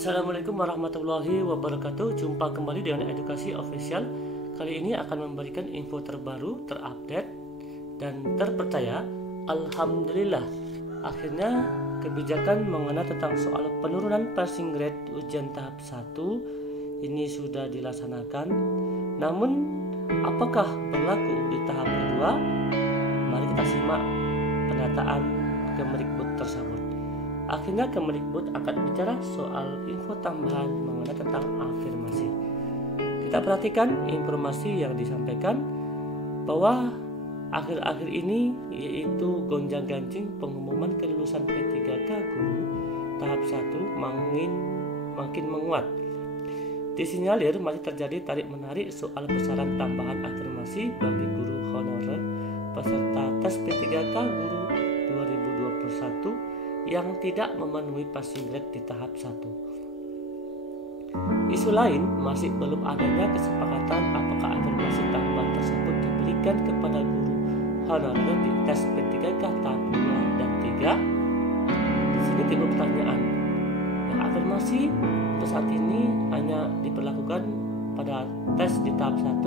Assalamualaikum warahmatullahi wabarakatuh. Jumpa kembali dengan Edukasi Official. Kali ini akan memberikan info terbaru, terupdate, dan terpercaya. Alhamdulillah, akhirnya kebijakan mengenai tentang soal penurunan passing grade ujian tahap 1 ini sudah dilaksanakan. Namun, apakah berlaku di tahap kedua? Mari kita simak pernyataan Kemdikbud tersebut. Akhirnya Kemdikbud akan bicara soal info tambahan mengenai tentang afirmasi. Kita perhatikan informasi yang disampaikan bahwa akhir-akhir ini yaitu gonjang-ganjing pengumuman kelulusan P3K guru tahap 1 makin menguat. Disinyalir masih terjadi tarik-menarik soal besaran tambahan afirmasi bagi guru honorer peserta tes P3K guru 2021 yang tidak memenuhi passing grade di tahap 1. Isu lain masih belum adanya kesepakatan apakah afirmasi tambahan tersebut diberikan kepada guru honorer di tes P3K tahap 2 dan 3. Di sini timbul pertanyaan. Yang afirmasi untuk saat ini hanya diberlakukan pada tes di tahap 1,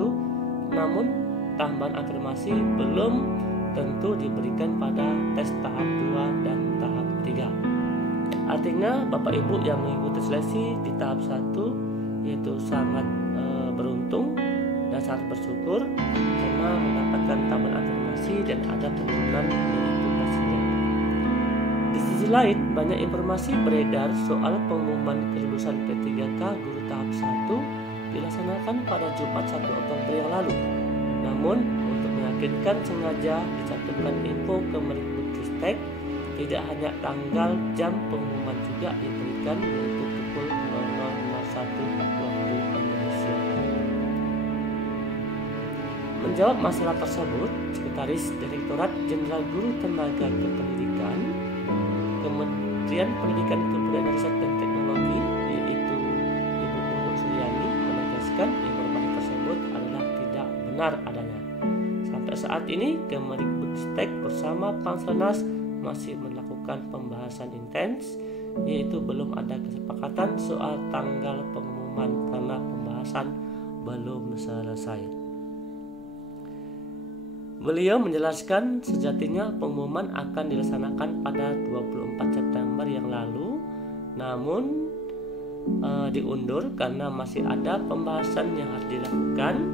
namun tambahan afirmasi belum tentu diberikan pada tes tahap 2 dan tahap 3. Artinya Bapak Ibu yang mengikuti seleksi di tahap 1 yaitu sangat beruntung dan sangat bersyukur karena mendapatkan tambahan afirmasi dan ada penurunan yaitu passing grade. Di sisi lain, banyak informasi beredar soal pengumuman kelulusan P3K guru tahap 1 dilaksanakan pada Jumat 1 Oktober yang lalu. Namun, untuk meyakinkan sengaja dicantumkan info Kemdikbudristek, tidak hanya tanggal jam pengumuman juga diberikan yaitu pukul 00.01 waktu Indonesia. Menjawab masalah tersebut, Sekretaris Direktorat Jenderal Guru Tenaga Kependidikan Kementerian Pendidikan, Kebudayaan, Riset dan Teknologi yaitu Ibu Nur Suryani menegaskan informasi tersebut adalah tidak benar adanya. Sampai saat ini Kemdikbudristek bersama Pansrenas masih melakukan pembahasan intens, yaitu belum ada kesepakatan soal tanggal pengumuman karena pembahasan belum selesai. Beliau menjelaskan sejatinya pengumuman akan dilaksanakan pada 24 September yang lalu, namun diundur karena masih ada pembahasan yang harus dilakukan.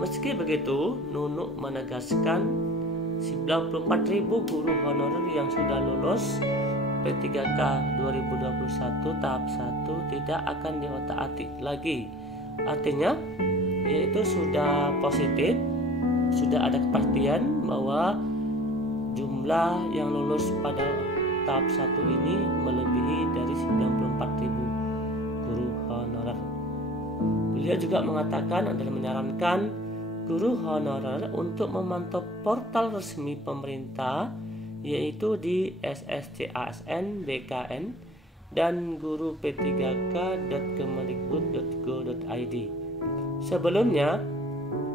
Meski begitu, Nunuk menegaskan 94.000 guru honorer yang sudah lulus P3K 2021 tahap 1 tidak akan diotak-atik lagi. Artinya yaitu sudah positif, sudah ada kepastian bahwa jumlah yang lulus pada tahap 1 ini melebihi dari 94.000 guru honorer. Beliau juga mengatakan adalah menyarankan guru honorer untuk memantau portal resmi pemerintah yaitu di SSCASN BKN dan guru p3k.kemdikbud.go.id. Sebelumnya,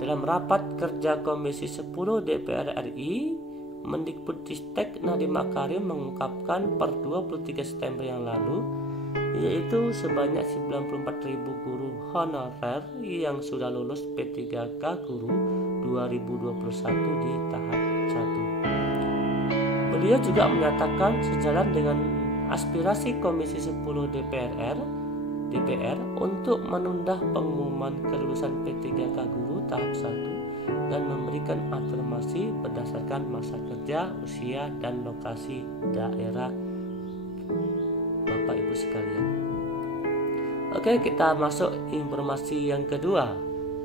dalam rapat kerja Komisi 10 DPR RI, Mendikbudristek Nadiem Makarim mengungkapkan per 23 September yang lalu yaitu sebanyak 94.000 guru honorer yang sudah lulus P3K guru 2021 di tahap 1. Beliau juga menyatakan sejalan dengan aspirasi Komisi 10 DPR untuk menunda pengumuman kelulusan P3K guru tahap 1 dan memberikan afirmasi berdasarkan masa kerja, usia, dan lokasi daerah Bapak Ibu sekalian. Oke, kita masuk informasi yang kedua.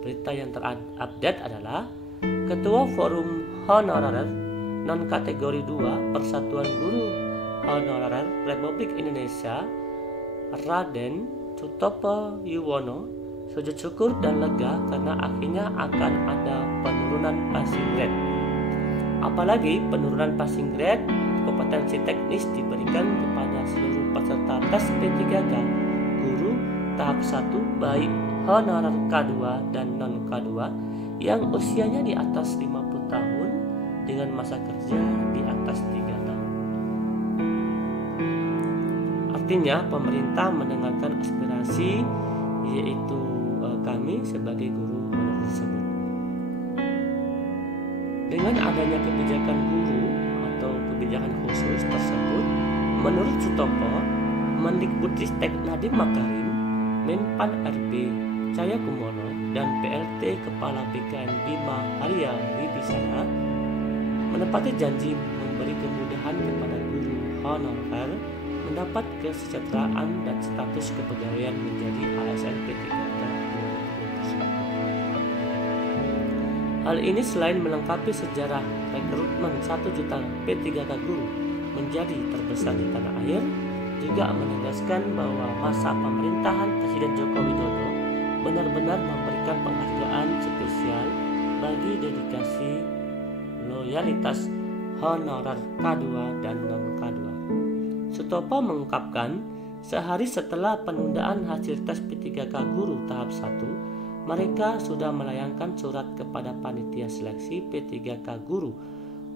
Berita yang terupdate adalah Ketua Forum Honorer Non Kategori 2 Persatuan Guru Honorer Republik Indonesia Raden Sutopo Yuwono sujud syukur dan lega karena akhirnya akan ada penurunan passing grade. Apalagi penurunan passing grade kompetensi teknis diberikan kepada seluruh peserta tes P3K guru tahap 1 baik honorer K2 dan non K2 yang usianya di atas 50 tahun dengan masa kerja di atas 3 tahun. Artinya pemerintah mendengarkan aspirasi yaitu kami sebagai guru honor tersebut. Dengan adanya kebijakan guru atau kebijakan khusus tersebut, menurut Sutopo, Mendikbudristek Nadiem Makarim, Menpan RB Cahyokumolo, dan PLT Kepala BKN Bima Arya Wibisana menepati janji memberi kemudahan kepada guru honorer mendapat kesejahteraan dan status kepegawaian menjadi ASN P3K 2021. Hal ini selain melengkapi sejarah rekrutmen 1 juta P3K guru menjadi terbesar di tanah air, juga menegaskan bahwa masa pemerintahan Presiden Joko Widodo benar-benar memberikan penghargaan spesial bagi dedikasi loyalitas honorer K2 dan non-K2. Sutopo mengungkapkan, sehari setelah penundaan hasil tes P3K guru tahap 1, mereka sudah melayangkan surat kepada Panitia Seleksi P3K Guru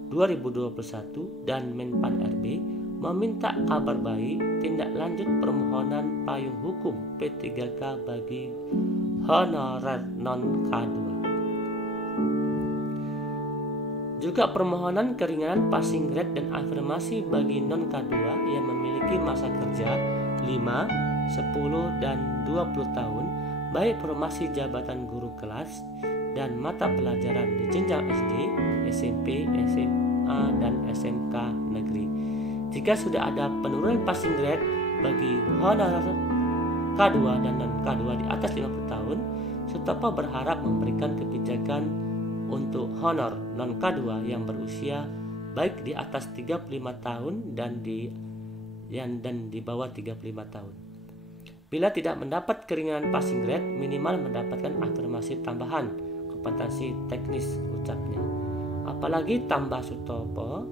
2021 dan Menpan RB meminta kabar baik tindak lanjut permohonan payung hukum P3K bagi honorer non-K2. Juga permohonan keringanan passing grade dan afirmasi bagi non-K2 yang memiliki masa kerja 5, 10, dan 20 tahun baik formasi jabatan guru kelas dan mata pelajaran di jenjang SD, SMP, SMA, dan SMK negeri. Jika sudah ada penurunan passing grade bagi honorer K2 dan non-K2 di atas 50 tahun, Sutopo berharap memberikan kebijakan untuk honor non-K2 yang berusia baik di atas 35 tahun dan di bawah 35 tahun. Bila tidak mendapat keringanan passing grade, minimal mendapatkan afirmasi tambahan kompetensi teknis, ucapnya. Apalagi tambah Sutopo,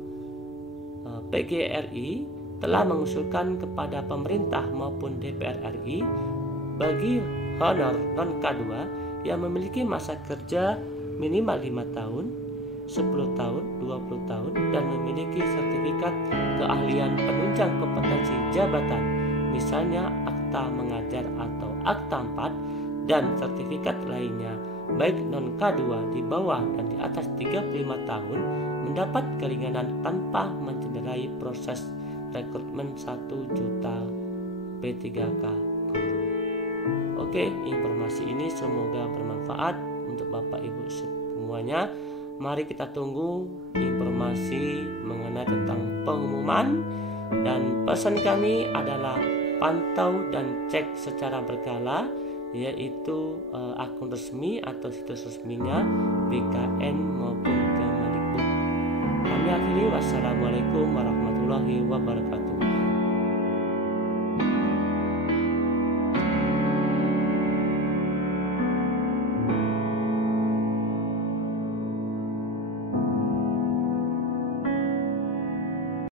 PGRI telah mengusulkan kepada pemerintah maupun DPR RI bagi honor non-K2 yang memiliki masa kerja minimal 5 tahun, 10 tahun, 20 tahun, dan memiliki sertifikat keahlian penunjang kompetensi jabatan, misalnya akta mengajar atau akta 4, dan sertifikat lainnya, baik non-K2 di bawah dan di atas 35 tahun, mendapat keringanan tanpa mencederai proses rekrutmen 1 juta P3K guru. Oke, informasi ini semoga bermanfaat untuk Bapak Ibu semuanya. Mari kita tunggu informasi mengenai tentang pengumuman, dan pesan kami adalah pantau dan cek secara berkala, yaitu akun resmi atau situs resminya BKN maupun Kemendikbud. Kami akhiri, wassalamualaikum warahmatullahi wabarakatuh.